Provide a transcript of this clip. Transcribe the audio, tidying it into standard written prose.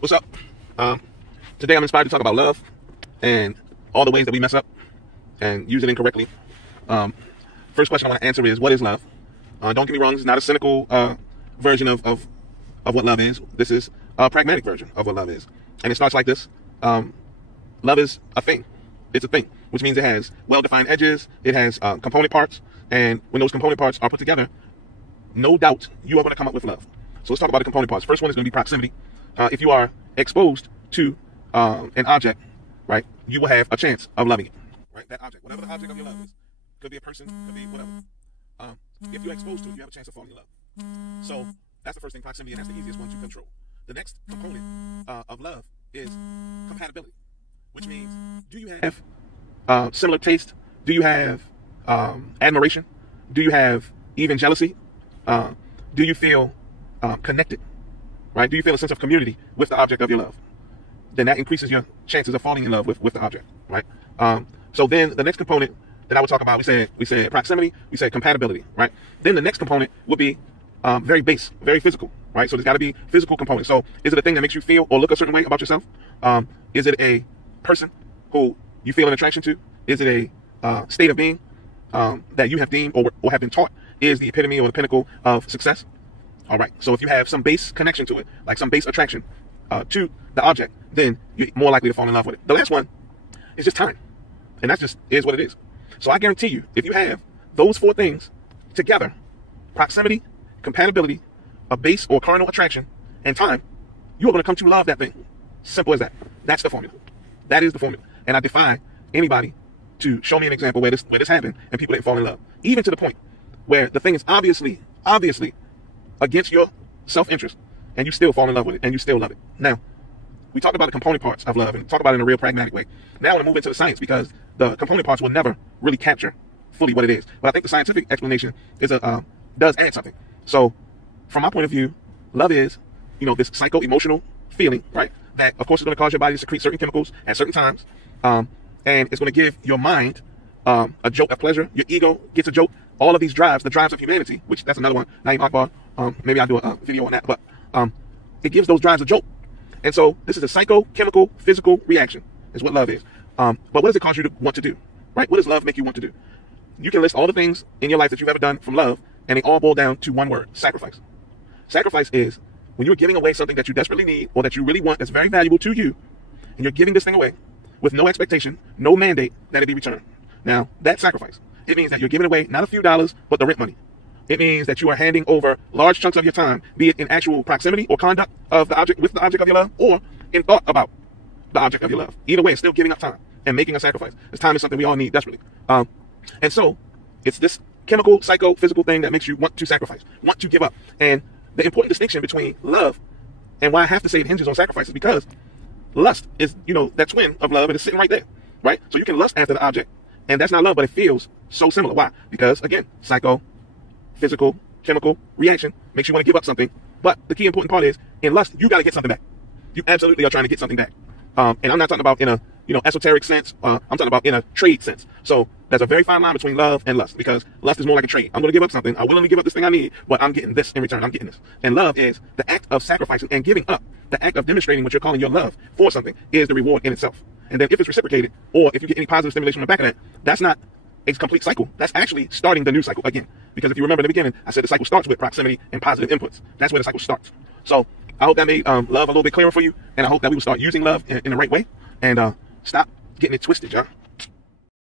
What's up? Today I'm inspired to talk about love and all the ways that we mess up and use it incorrectly. First question I want to answer is, what is love? Don't get me wrong, this is not a cynical version of what love is. This is a pragmatic version of what love is. And it starts like this. Love is a thing. It's a thing, which means it has well-defined edges. It has component parts. And when those component parts are put together, no doubt you are going to come up with love. So let's talk about the component parts. First one is going to be proximity. If you are exposed to an object, right, you will have a chance of loving it, right? That object, whatever the object of your love is, could be a person, could be whatever. If you're exposed to it, you have a chance of falling in love. So that's the first thing, proximity, and that's the easiest one to control. The next component of love is compatibility, which means, do you have similar taste? Do you have admiration? Do you have even jealousy? Do you feel connected? Right? Do you feel a sense of community with the object of your love? Then that increases your chances of falling in love with the object, right? So then the next component that I would talk about, we said proximity, we said compatibility, right? Then the next component would be very base, very physical, right? So there's got to be physical component. So is it a thing that makes you feel or look a certain way about yourself? Is it a person who you feel an attraction to? Is it a state of being that you have deemed or have been taught is the epitome or the pinnacle of success? All right, so if you have some base connection to it, like some base attraction to the object, then you're more likely to fall in love with it. The last one is just time, and that just is what it is. So I guarantee you, if you have those four things together, proximity, compatibility, a base or carnal attraction, and time, you are going to come to love that thing. Simple as that. That's the formula. That is the formula. And I defy anybody to show me an example where this happened and people didn't fall in love, even to the point where the thing is obviously against your self-interest, and you still fall in love with it, and you still love it. Now, we talked about the component parts of love, and talk about it in a real pragmatic way. Now I want to move into the science, because the component parts will never really capture fully what it is. But I think the scientific explanation is does add something. So, from my point of view, love is, this psycho-emotional feeling, right? That, of course, is going to cause your body to secrete certain chemicals at certain times, and it's going to give your mind a jolt of pleasure. Your ego gets a jolt. All of these drives, the drives of humanity, which that's another one, Naeem Akbar, maybe I'll do a video on that, but it gives those drives a jolt. And so this is a psychochemical, physical reaction is what love is. But what does it cause you to want to do, right? What does love make you want to do? You can list all the things in your life that you've ever done from love, and they all boil down to one word: sacrifice. Sacrifice is when you're giving away something that you desperately need or that you really want, that's very valuable to you, and you're giving this thing away with no expectation, no mandate that it be returned. Now, that's sacrifice. It means that you're giving away not a few dollars, but the rent money. It means that you are handing over large chunks of your time, be it in actual proximity or conduct of the object with the object of your love, or in thought about the object of your love. Either way, it's still giving up time and making a sacrifice. This time is something we all need desperately. And so it's this chemical, psycho, physical thing that makes you want to sacrifice, want to give up. And the important distinction between love and why I have to say it hinges on sacrifice is because lust is, that twin of love, and it's sitting right there, right? So you can lust after the object, and that's not love, but it feels so similar. Why? Because, again, psycho, physical, chemical reaction makes you want to give up something. But the key important part is, in lust, you got to get something back. You absolutely are trying to get something back. And I'm not talking about in a, esoteric sense. I'm talking about in a trade sense. So there's a very fine line between love and lust, because lust is more like a trade. I'm going to give up something. I willingly give up this thing I need, but I'm getting this in return. I'm getting this. And love is the act of sacrificing and giving up. The act of demonstrating what you're calling your love for something is the reward in itself. And then if it's reciprocated, or if you get any positive stimulation on the back of that, that's not a complete cycle. That's actually starting the new cycle again. Because if you remember in the beginning, I said the cycle starts with proximity and positive inputs. That's where the cycle starts. So I hope that made love a little bit clearer for you, and I hope that we will start using love in the right way, and stop getting it twisted, y'all.